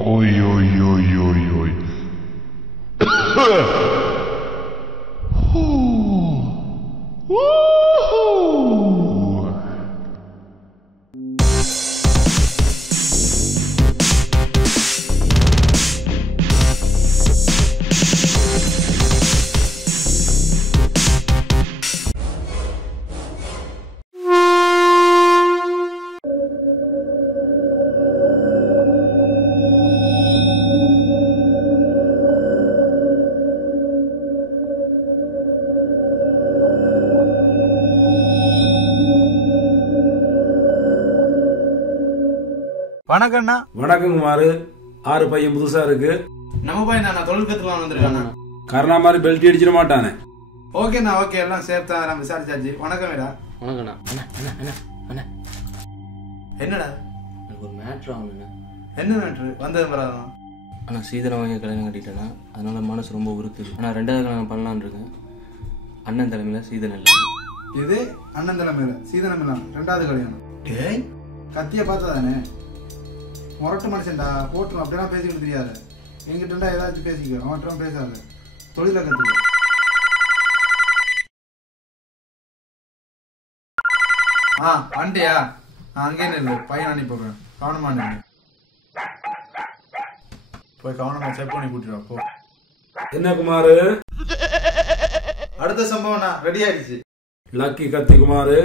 Oi, oi, oi, oi, oi. வணக்கம்ண்ணா. வணக்கம் குமாரு ஆறு பையன் புதுசா இருக்கு. நம்ம பையன் நான் தொழில் கத்துக்கலாம் வந்திருக்காண்ணா கருணா மாதிரி பெல்ட் அடிச்சிட மாட்டானே. ஓகேண்ணா ஓகே எல்லாம் சேஃப் தான் நான் விசாரிச்சாச்சு. வணக்கம் மேடா வணக்கண்ணா அண்ணா அண்ணா அண்ணா அண்ணா. என்னடா? எனக்கு ஒரு மேட்ரு ஆகணுண்ணா என்ன மேட்ரு வந்தது வராதான் அண்ணா சீதனம் வாங்கி கல்யாணம் கட்டிட்டேன்னா அதனால மனசு ரொம்ப உறுத்துது. ஆனால் ரெண்டாவது கல்யாணம் பண்ணலான்னு இருக்கேன். அண்ணன் தலைமையில் சீதனம் இல்லை. இது அண்ணன் தலைமையில சீதனம் எல்லாம் ரெண்டாவது கல்யாணம் டேய் கத்திய பார்த்ததானே? முரட்டு மனுஷன்டா போட்டுரும். அப்படிலாம் பேசிக்கிட்டு தெரியாது. என்கிட்ட ஏதாச்சும் பேசிக்க. அவன்கிட்ட பேசாத. தொழில கத்துக்க. ஆ நான் அங்கேயே நில்லு. பையன் அனுப்பி போடுறேன் கவனமா நில்லு. போய் கவனமா செக் பண்ணி கூட்டிட்டு வா போ. என்ன குமாரு? அடுத்த சம்பவம்னா ரெடி ஆயிடுச்சு. லக்கி கத்தி குமாரு.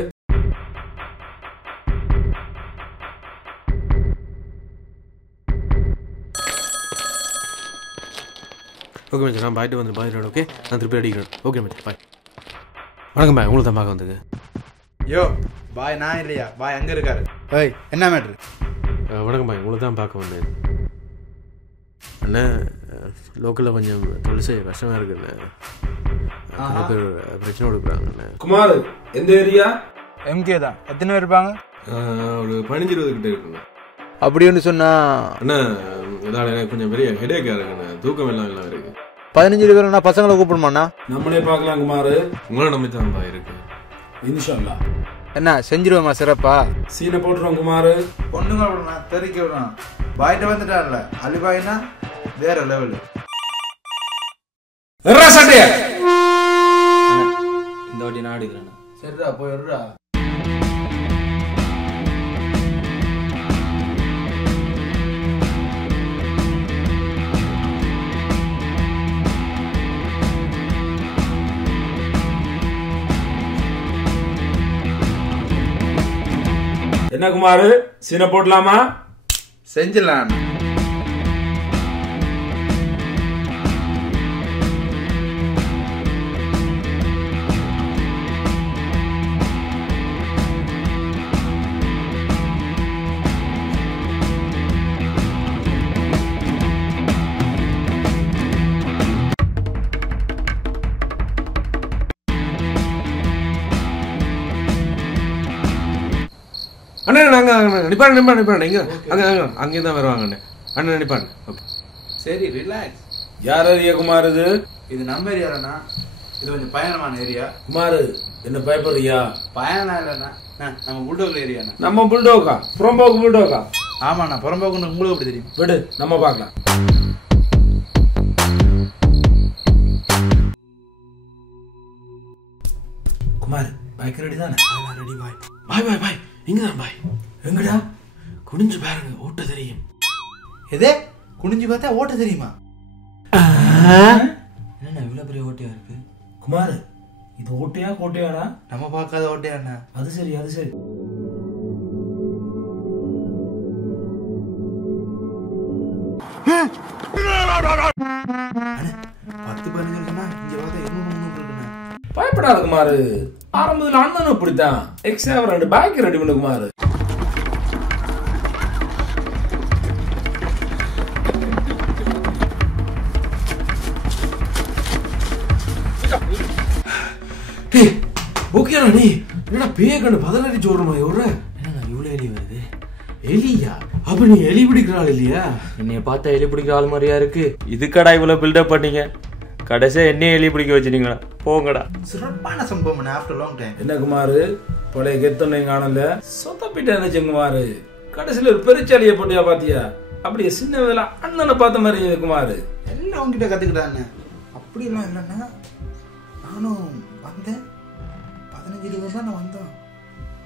ஓகே மச்சான் நான் பாய்ட்டு வந்து பாய்ட்டு ஓகே நான் திருப்பி அடிக்கிறேன் ஓகே மச்சான் பாய் வணக்கம் பாய் உங்களுக்கு தான் பார்க்க வந்தது. யோ பாய் நான் இல்லையா? பாய் அங்க இருக்காரு. ஏய் என்ன மேட்ரு வணக்கம் பாய் உங்களை தான் பார்க்க வந்தேன். அண்ணே லோக்கலில் கொஞ்சம் தொழில் கஷ்டமாக இருக்குண்ணே பிரச்சனை கொடுக்குறாங்க அண்ணே. குமார் எந்த ஏரியா? எம்கே தான். எத்தனை பேர் இருப்பாங்க? ஒரு பதினஞ்சு இருபது கிட்ட இருக்குண்ணே அப்படின்னு சொன்னா அண்ணா இதால் எனக்கு கொஞ்சம் பெரிய ஹெடேக்காக இருக்குண்ணே. தூக்கம் எல்லாம் எல்லாம் இருக்கு. பதினஞ்சு பேர் பசங்களை கூப்பிடுமாண்ணா நம்மளே பார்க்கலாம் குமாரு. உங்களை நம்பி தான் இருக்கு. இன்ஷால்லா என்ன செஞ்சிருவோமா சிறப்பா? சீனை போட்டுருவோம் குமாரு. பொண்ணுங்க விடணும் தெறிக்க விடணும் பாய்ட்டு வந்துட்டார்ல அலிபாய்னா வேற லெவலு இந்த வாட்டி நான் எடுக்கிறேண்ணா சரிடா போயிடுறா என்ன குமார்? சீனை போடலாமா? செஞ்சிடலாம். அண்ணா நாங்கள் நிப்பாடு நிப்பாடு நிப்பாடு இங்கே அங்கே அங்கே அங்கேயும் தான் வருவாங்க அண்ணே அண்ணன் நிப்பாடு. ஓகே சரி ரிலாக்ஸ் யார் ஏரியா குமார் இது? இது நம்ம ஏரியாலண்ணா இது கொஞ்சம் பயணமான ஏரியா. குமாரு என்ன பயப்படுறியா? பயணம் இல்லைண்ணா. நம்ம புல்டோக் ஏரியாண்ணா. நம்ம புல்டோக்கா? புறம்போக்கு புல்டோக்கா? ஆமாண்ணா புறம்போக்குன்னு உங்களுக்கு எப்படி தெரியும்? விடு நம்ம பார்க்கலாம். குமார் பைக் ரெடி தானே? Ready bye bye bye bye இங்கே தான் பாய்? எங்கடா? குனிஞ்சு பாருங்க ஓட்ட தெரியும். எதே? குனிஞ்சு பார்த்தா ஓட்ட தெரியுமா? என்னண்ணா இவ்வளோ பெரிய ஓட்டியாக இருக்கு? குமார் இது ஓட்டையா கோட்டையாடா? நம்ம பார்க்காத ஓட்டையாண்ணா. அது சரி அது சரி. பத்து பதினஞ்சு இருக்குண்ணா. இங்க பார்த்தா இருநூறு முந்நூறு இருக்குண்ணா. பயப்படாத குமார். ஆரம்பத்தில் அண்ணனும் இப்படித்தான் எக்ஸ்ட்ரா ரெண்டு பைக் ரெடி பண்ணு குமார் ஓகேடா நீ? என்னடா பேய கண்டு பதினடி சோறுமா எவ்வளோ என்னண்ணா இவ்வளோ ஏறி வருது? எலியா? அப்ப நீ எலி பிடிக்கிறாள் இல்லையா? என்னைய பார்த்தா எலி பிடிக்கிற ஆள் மாதிரியா இருக்கு. இதுக்கடா இவ்வளவு பில்டப் பண்ணீங்க? கடைசியா என்னைய எலி பிடிக்க வச்சிட்டீங்களா? போங்கடா. சிறப்பான சம்பவம் ஆஃப்டர் லாங் டைம் என்ன குமாரு? பழைய கெத்தனை காணல. சொத்தப்பிட்ட நினைச்ச குமாரு? கடைசியில் ஒரு பெருச்சாலியை போட்டியா பாத்தியா? அப்படியே சின்ன வேலை அண்ணனை பார்த்த மாதிரி குமாரு. எல்லாம் அவங்ககிட்ட கத்துக்கிட்டாங்க அப்படியெல்லாம் இல்லைன்னா நானும் வந்தேன். பதினஞ்சு இருபது தான் நான் வந்தோம்.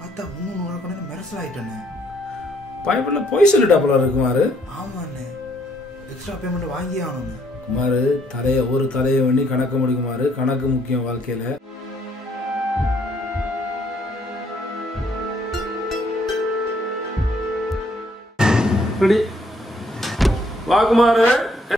பார்த்தா நூறு கணக்கு மெரசல் ஆயிட்டேண்ணே பயப்படல போய் சொல்லிட்டா போல இருக்கு குமாரு. ஆமாண்ணே. எக்ஸ்ட்ரா பேமெண்ட் வாங்கியே ஆகணுண்ணே குமாரு தலைய ஒரு தலையை வண்டி கணக்கு முடிக்குமாறு கணக்கு முக்கியம் வாழ்க்கையில. வாக்குமாறு.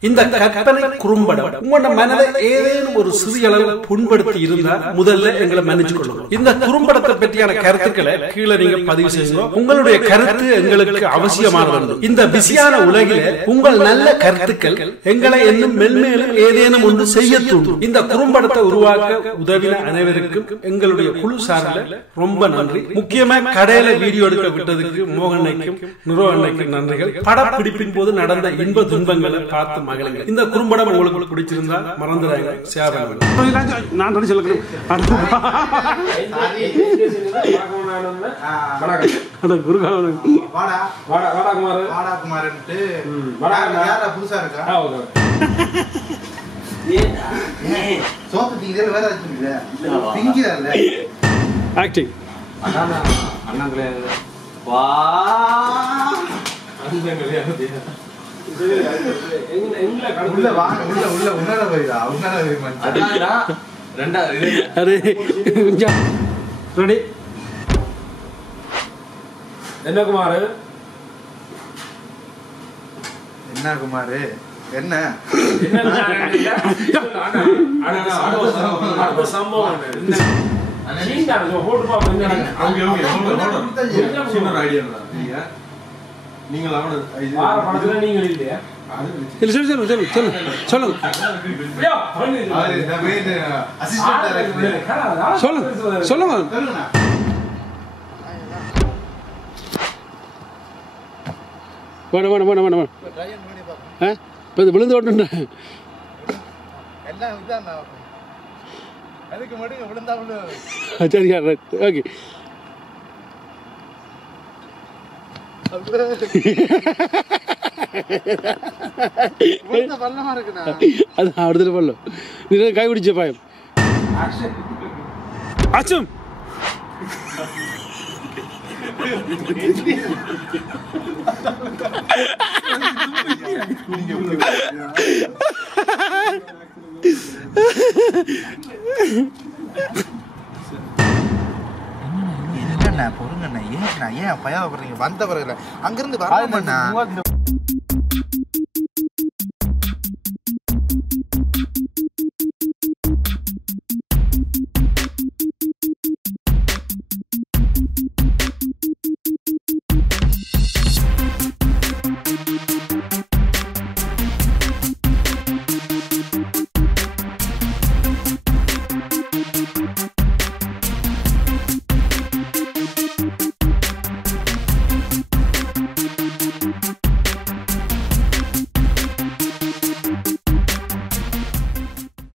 இந்த கற்பனை குறும்படம் உங்களோட மனதை ஏதேனும் ஒரு சிறிய அளவு புண்படுத்தி இருந்தா முதல்ல எங்களை மன்னிச்சு கொள்ளுங்க இந்த குறும்படத்தை பற்றியான கருத்துக்களை கீழே நீங்க பதிவு செய்யுங்க. உங்களுடைய கருத்து எங்களுக்கு அவசியமானது இந்த பிஸியான உலகில உங்கள் நல்ல கருத்துக்கள் எங்களை இன்னும் மென்மேலும் ஏதேனும் ஒன்று செய்ய தூண்டும் இந்த குறும்படத்தை உருவாக்க உதவின அனைவருக்கும் எங்களுடைய குழு சார்பில் ரொம்ப நன்றி. முக்கியமா கடையில வீடியோ எடுக்க விட்டதுக்கு மோகன் அன்னைக்கும் நிரோ அன்னைக்கும் நன்றிகள். படப்பிடிப்பின் போது நடந்த இன்ப துன்பங்களை பார்த்து மகளுங்க இந்த குறும்படம் உங்களுக்கு பிடிச்சிருந்தா மறந்துடாங்க ஷேர் பண்ணுங்க நான் நடிச்சு வாடா. வாடா வாடா குமாரு. வாடா குமாரன்ட்டு. வாடா. யாரா- யாரா புதுசா இருக்கா? ஆ, ஓகே, ஓகே. சோப்பு திங்கிறதுல வேற வச்சுருக்கீங்க திங்கிறல்ல ஆக்டிங் வா. உள்ள வாங்க உள்ள உள்ள போயிடா போய் ரெண்டாவது அது ரெடி. என்ன குமாரு? என்ன குமாரு? என்ன? நீங்கள் அவனை இல்ல. சொல்லு சொல்லு சொல்லு சொல்லு சொல்லுங்க. சொல்லுங்க சொல்லுங்க. வேணும் வேணும் வேணும் வேணும் ஆ? இப்போ இது விழுந்து ஓட்டுன்னு எல்லாம் இதாண்ணா. அதுக்கு மட்டும் விழுந்தா விழு. சரியா ரைட் ஓகே. விழுந்தா பள்ளமா இருக்குண்ணா. அது அடுத்துட்டு பண்ணலாம் நீ கை பிடிச்ச பாயம் அச்சம் என்னண்ணா ஏன் ஏன் பயாவப்படுறீங்க வந்த பிறகு அங்கிருந்து வரணும்ண்ணா